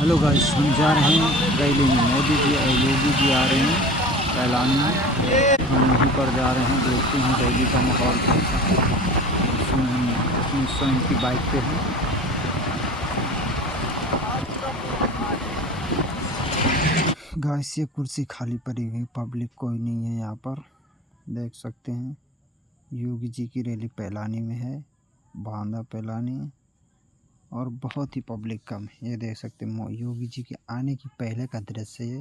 Hello guys, हम जा रहे हैं रैली में। मोदी जी और योगी जी आ रहे हैं कैलान में। हम वहीं पर जा रहे हैं, देखते हैं रैली का माहौल कैसा है। इसमें हम अपनी स्वयं की बाइक पे हैं। गाइस, ये कुर्सी खाली पड़ी हुई, पब्लिक कोई नहीं है यहाँ पर, देख सकते हैं। योगी जी की रैली पैलानी में है, बांदा पैलानी, और बहुत ही पब्लिक कम है। ये देख सकते हैं योगी जी के आने की पहले का दृश्य है,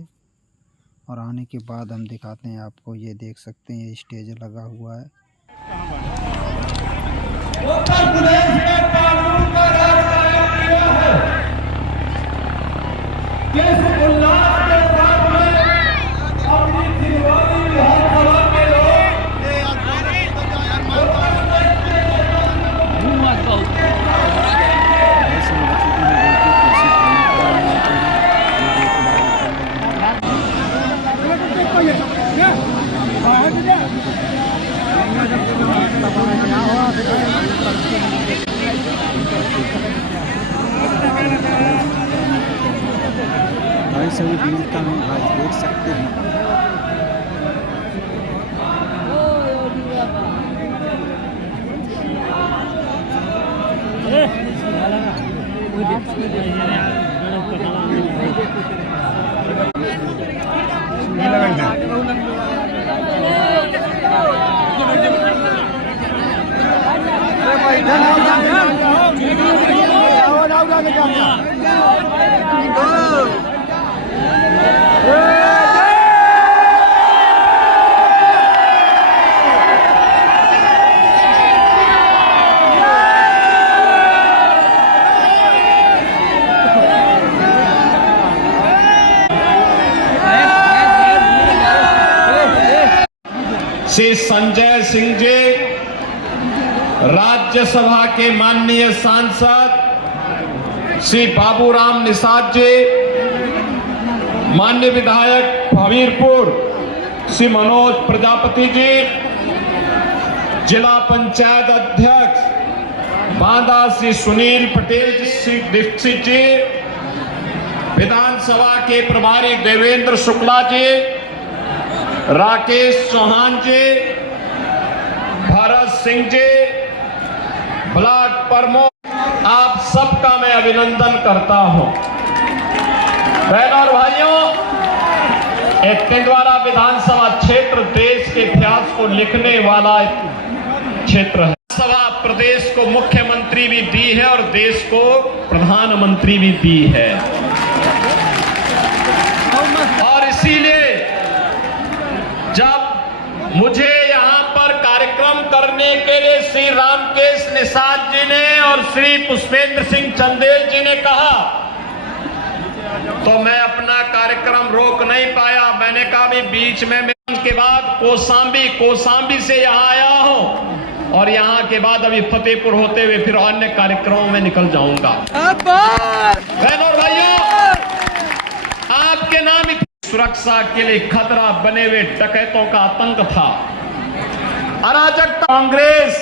और आने के बाद हम दिखाते हैं आपको। ये देख सकते हैं, ये स्टेज लगा हुआ है। उत्तर प्रदेश में कानून का राज कायम किया है। किस उल्लास के साथ में अपनी सिलवानी विधानसभा के लोग भाई सभी भीड़ का हम भाई देख सकते हैं। श्री संजय सिंह जी, राज्यसभा के माननीय सांसद श्री बाबूराम निषाद जी, माननीय विधायक हमीरपुर श्री मनोज प्रजापति जी, जिला पंचायत अध्यक्ष बांदा श्री सुनील पटेल श्री दीक्षित जी, विधानसभा के प्रभारी देवेंद्र शुक्ला जी, राकेश चौहान जी, भरत सिंह जी, ब्लॉक प्रमुख, आप सबका मैं अभिनंदन करता हूं। बहनों और भाइयों, एक तिंदवाड़ा विधानसभा क्षेत्र देश के इतिहास को लिखने वाला क्षेत्र है। सभा प्रदेश को मुख्यमंत्री भी दी है और देश को प्रधानमंत्री भी दी है, और इसीलिए जब मुझे यहां पर कार्यक्रम करने के लिए श्री रामकेश निषाद जी ने और श्री पुष्पेंद्र सिंह चंदेल जी ने कहा, तो मैं अपना कार्यक्रम रोक नहीं पाया। मैंने कहा भी बीच में के बाद कोसांबी से यहां आया हूं, और यहां के बाद अभी फतेहपुर होते हुए फिर अन्य कार्यक्रमों में निकल जाऊंगा। बहनों और भाइयों, आपके नाम सुरक्षा के लिए खतरा बने हुए डकैतों का आतंक था, अराजक। कांग्रेस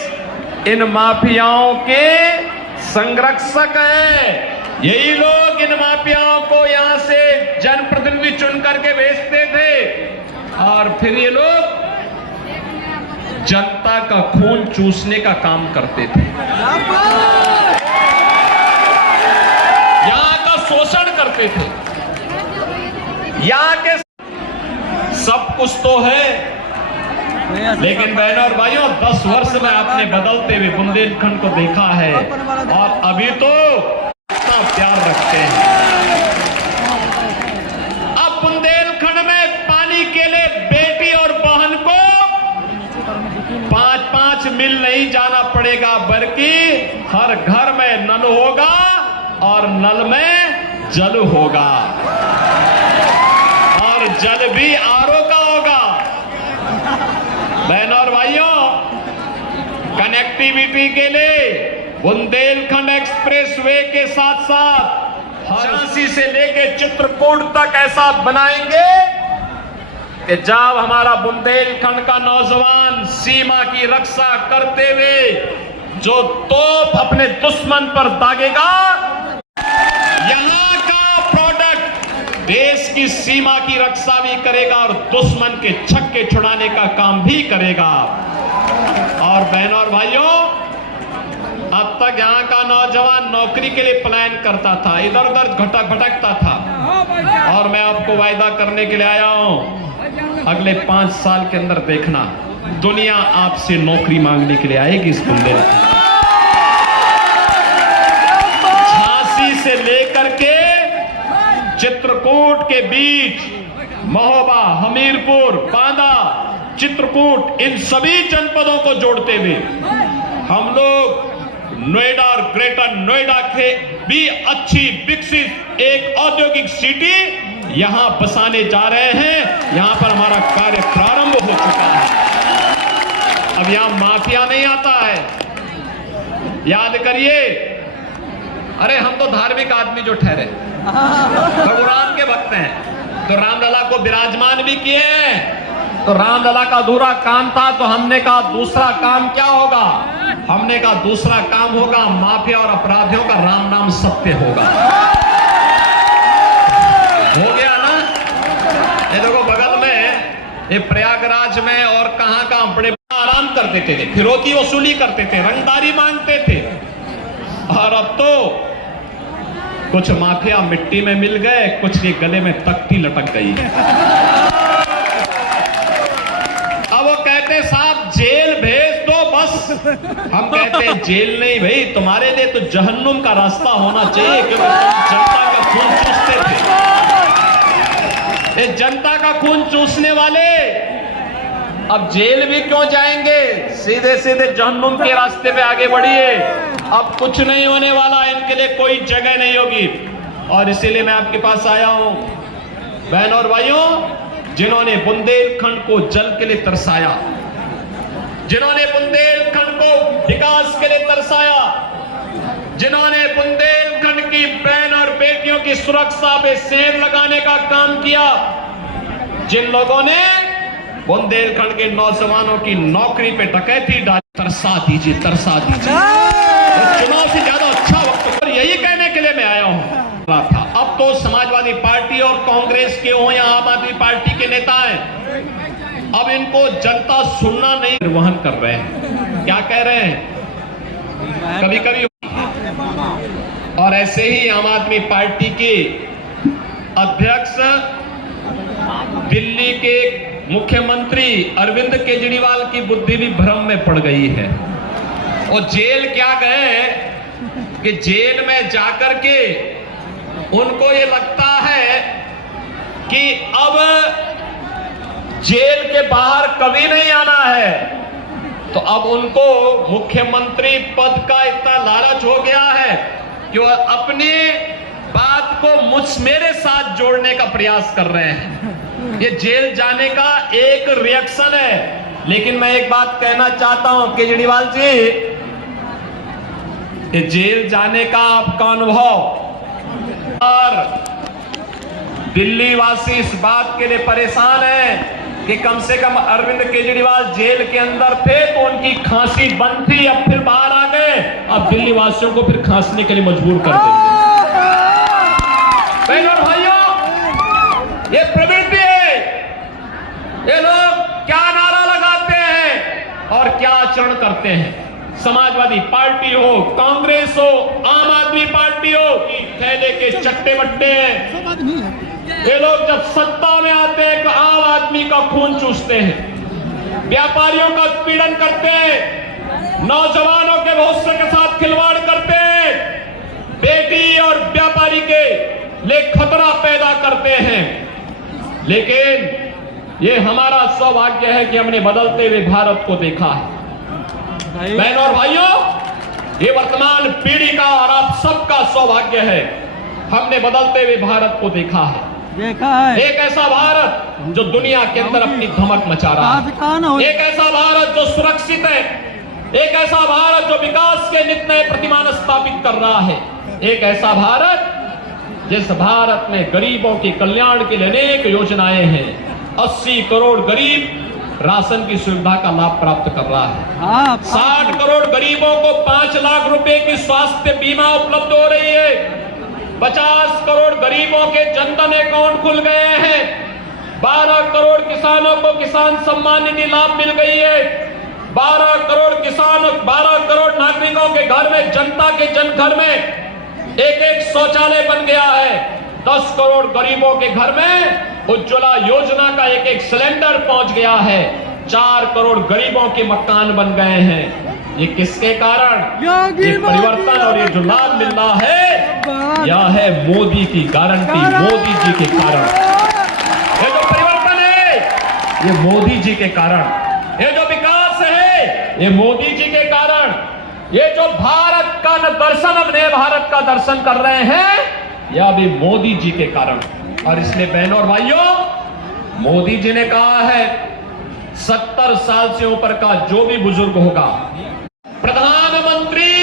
इन माफियाओं के संरक्षक है। यही लोग इन माफियाओं को यहां से जनप्रतिनिधि चुन करके भेजते थे, और फिर ये लोग जनता का खून चूसने का काम करते थे, यहां का शोषण करते थे। यहाँ के सब कुछ तो है, लेकिन बहनों और भाइयों, 10 वर्ष में आपने बदलते हुए बुंदेलखंड को देखा है, और अभी तो इतना प्यार रखते हैं। अब बुंदेलखंड में पानी के लिए बेटी और बहन को 5-5 मील नहीं जाना पड़ेगा, बल्कि हर घर में नल होगा और नल में जल होगा, और जल भी आरओ का होगा। बहनों और भाइयों, कनेक्टिविटी के लिए बुंदेलखंड एक्सप्रेसवे के साथ साथ झांसी से लेके चित्रकूट तक ऐसा बनाएंगे कि जब हमारा बुंदेलखंड का नौजवान सीमा की रक्षा करते हुए जो तोप अपने दुश्मन पर दागेगा, यहां का की सीमा की रक्षा भी करेगा और दुश्मन के छक्के छुड़ाने का काम भी करेगा। और बहनों और भाइयों, अब तक यहाँ का नौजवान नौकरी के लिए प्लान करता था, इधर उधर भटकता था, और मैं आपको वायदा करने के लिए आया हूं, अगले 5 साल के अंदर देखना दुनिया आपसे नौकरी मांगने के लिए आएगी इस बुंदेलखंड। झांसी से लेकर के चित्रकूट के बीच महोबा, हमीरपुर, बांदा, चित्रकूट, इन सभी जनपदों को जोड़ते हुए हम लोग नोएडा और ग्रेटर नोएडा के भी अच्छी विकसित एक औद्योगिक सिटी यहां बसाने जा रहे हैं। यहां पर हमारा कार्य प्रारंभ हो चुका है। अब यहां माफिया नहीं आता है, याद करिए। अरे हम तो धार्मिक आदमी जो ठहरे, भगवान के भक्त हैं, तो रामलला को विराजमान भी किए हैं। तो रामलला का अधूरा काम था, तो हमने कहा दूसरा काम क्या होगा? हमने कहा दूसरा काम होगा माफिया और अपराधियों का राम नाम सत्य होगा। हो गया ना? ये देखो बगल में, ये प्रयागराज में और कहां बड़े आराम करते थे, फिरौती वसूली करते थे, रंगदारी मांगते थे। और अब तो कुछ माफिया मिट्टी में मिल गए, कुछ के गले में तख्ती लटक गई। अब वो कहते साहब जेल भेज दो बस। हम कहते हैं जेल नहीं भाई, तुम्हारे लिए तो जहन्नुम का रास्ता होना चाहिए, क्योंकि जनता का खून चूसते थे। ये जनता का खून चूसने वाले अब जेल भी क्यों जाएंगे? सीधे सीधे जहन्नुम के रास्ते पे आगे बढ़िए। अब कुछ नहीं होने वाला, इनके लिए कोई जगह नहीं होगी। और इसीलिए मैं आपके पास आया हूं बहनों और भाइयों, जिन्होंने बुंदेलखंड को जल के लिए तरसाया, जिन्होंने बुंदेलखंड को विकास के लिए तरसाया, जिन्होंने बुंदेलखंड की बहन और बेटियों की सुरक्षा पे सेंध लगाने का काम किया, जिन लोगों ने बुंदेलखंड के नौजवानों की नौकरी पे डकैती डाली, तरसा दीजिए, तरसा दीजिए। तो चुनाव से ज्यादा अच्छा वक्त, और यही कहने के लिए मैं आया हूं था। अब तो समाजवादी पार्टी और कांग्रेस के हो या आम आदमी पार्टी के नेता हैं, अब इनको जनता सुनना नहीं, निर्वहन कर रहे हैं। क्या कह रहे हैं? कभी कभी। और ऐसे ही आम आदमी पार्टी के अध्यक्ष दिल्ली के मुख्यमंत्री अरविंद केजरीवाल की बुद्धि भी भ्रम में पड़ गई है। और जेल क्या गए कि जेल में जाकर के उनको ये लगता है कि अब जेल के बाहर कभी नहीं आना है। तो अब उनको मुख्यमंत्री पद का इतना लालच हो गया है कि वो अपनी बात को मेरे साथ जोड़ने का प्रयास कर रहे हैं। ये जेल जाने का एक रिएक्शन है। लेकिन मैं एक बात कहना चाहता हूं केजरीवाल जी, ये जेल जाने का आपका अनुभव, और दिल्ली वासी इस बात के लिए परेशान है कि कम से कम अरविंद केजरीवाल जेल के अंदर थे तो उनकी खांसी बंद थी, अब फिर बाहर आ गए, अब दिल्ली वासियों को फिर खांसने के लिए मजबूर कर देंगे। बहनों और भाइयों, ये प्रवृत्ति है। ये लोग क्या नारा लगाते हैं और क्या आचरण करते हैं। समाजवादी पार्टी हो, कांग्रेस हो, आम आदमी पार्टी हो, थैले के चट्टे बट्टे हैं। ये लोग जब सत्ता में आते हैं तो आम आदमी का खून चूसते हैं, व्यापारियों का उत्पीड़न करते हैं, नौजवानों के भविष्य के साथ खिलवाड़ करते हैं, बेटी और व्यापारी के लिए खतरा पैदा करते हैं। लेकिन ये हमारा सौभाग्य है कि हमने बदलते हुए भारत को देखा है। बहनों और भाइयों, ये वर्तमान पीढ़ी का और आप सबका सौभाग्य है, हमने बदलते हुए भारत को देखा है। एक ऐसा भारत जो दुनिया के अंदर अपनी धमक मचा रहा है, एक ऐसा भारत जो सुरक्षित है, एक ऐसा भारत जो विकास के नित नए प्रतिमान स्थापित कर रहा है, एक ऐसा भारत जिस भारत में गरीबों के कल्याण के लिए अनेक योजनाएं हैं। 80 करोड़ गरीब राशन की सुविधा का लाभ प्राप्त कर रहा है। 60 करोड़ गरीबों को 5 लाख रुपए की स्वास्थ्य बीमा उपलब्ध हो रही है। 50 करोड़ गरीबों के जनधन अकाउंट खुल गए हैं। 12 करोड़ किसानों को किसान सम्मान निधि लाभ मिल गई है। 12 करोड़ नागरिकों के घर में, जनता के जन घर में एक शौचालय बन गया है। 10 करोड़ गरीबों के घर में उज्ज्वला योजना का एक सिलेंडर पहुंच गया है। 4 करोड़ गरीबों के मकान बन गए हैं। ये किसके कारण? ये परिवर्तन और ये जो लाभ मिल रहा है, यह है मोदी की गारंटी, मोदी जी के कारण। ये जो परिवर्तन है, ये मोदी जी के कारण। ये जो विकास है, ये मोदी जी के कारण। ये जो भारत का दर्शन, अब नए भारत का दर्शन कर रहे हैं, यह भी मोदी जी के कारण। और इसलिए बहनों और भाइयों, मोदी जी ने कहा है 70 साल से ऊपर का जो भी बुजुर्ग होगा, प्रधानमंत्री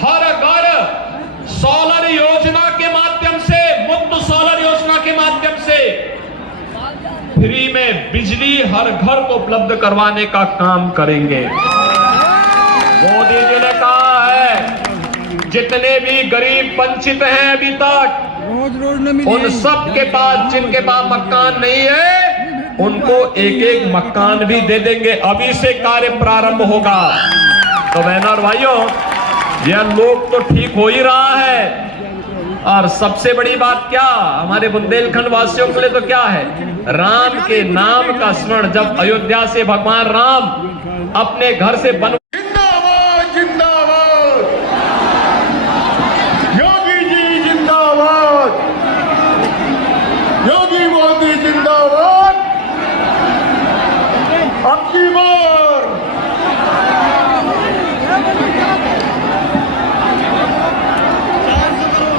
हर घर सोलर योजना के माध्यम से, मुफ्त सोलर योजना के माध्यम से फ्री में बिजली हर घर को उपलब्ध करवाने का काम करेंगे। मोदी जी ने कहा है जितने भी गरीब वंचित हैं अभी तक, उन सब के पास, जिनके पास मकान नहीं है, उनको एक मकान भी दे देंगे। अभी से कार्य प्रारंभ होगा। तो बहनों और भाइयों, यह लोग तो ठीक हो ही रहा है। और सबसे बड़ी बात क्या, हमारे बुंदेलखंड वासियों के लिए तो क्या है, राम के नाम का स्मरण। जब अयोध्या से भगवान राम अपने घर से बन, जिंदाबाद जिंदाबाद, योगी जी जिंदाबाद, योगी मोदी जिंदाबाद। अब की बार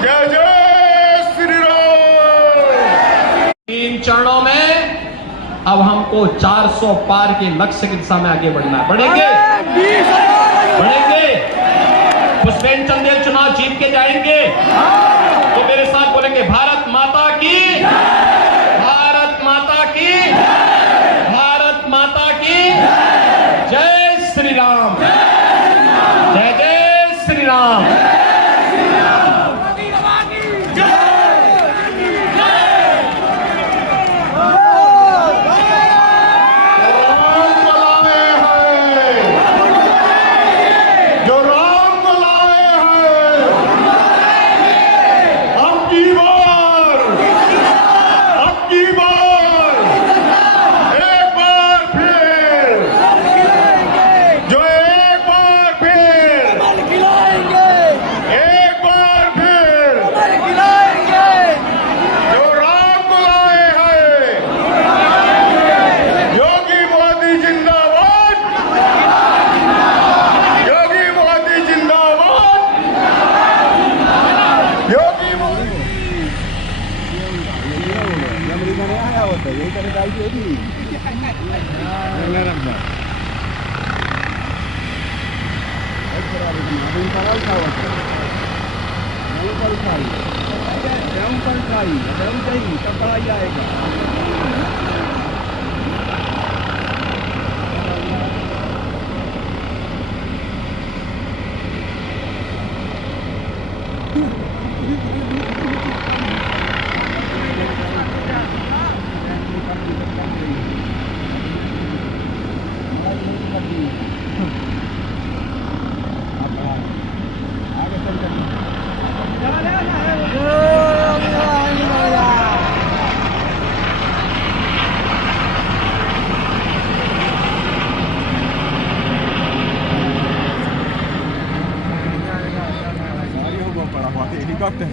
जय जय श्री राम। 3 चरणों में अब हमको 400 पार के लक्ष्य की दिशा में आगे बढ़ना है। बढ़ेंगे। पुष्पेंद्र चंदेल चुनाव जीत के जाएंगे तो मेरे साथ बोलेंगे भारत माता की, भारत माता की, भारत माता की जय श्री राम, जय जय श्री राम। हेलीकॉप्टर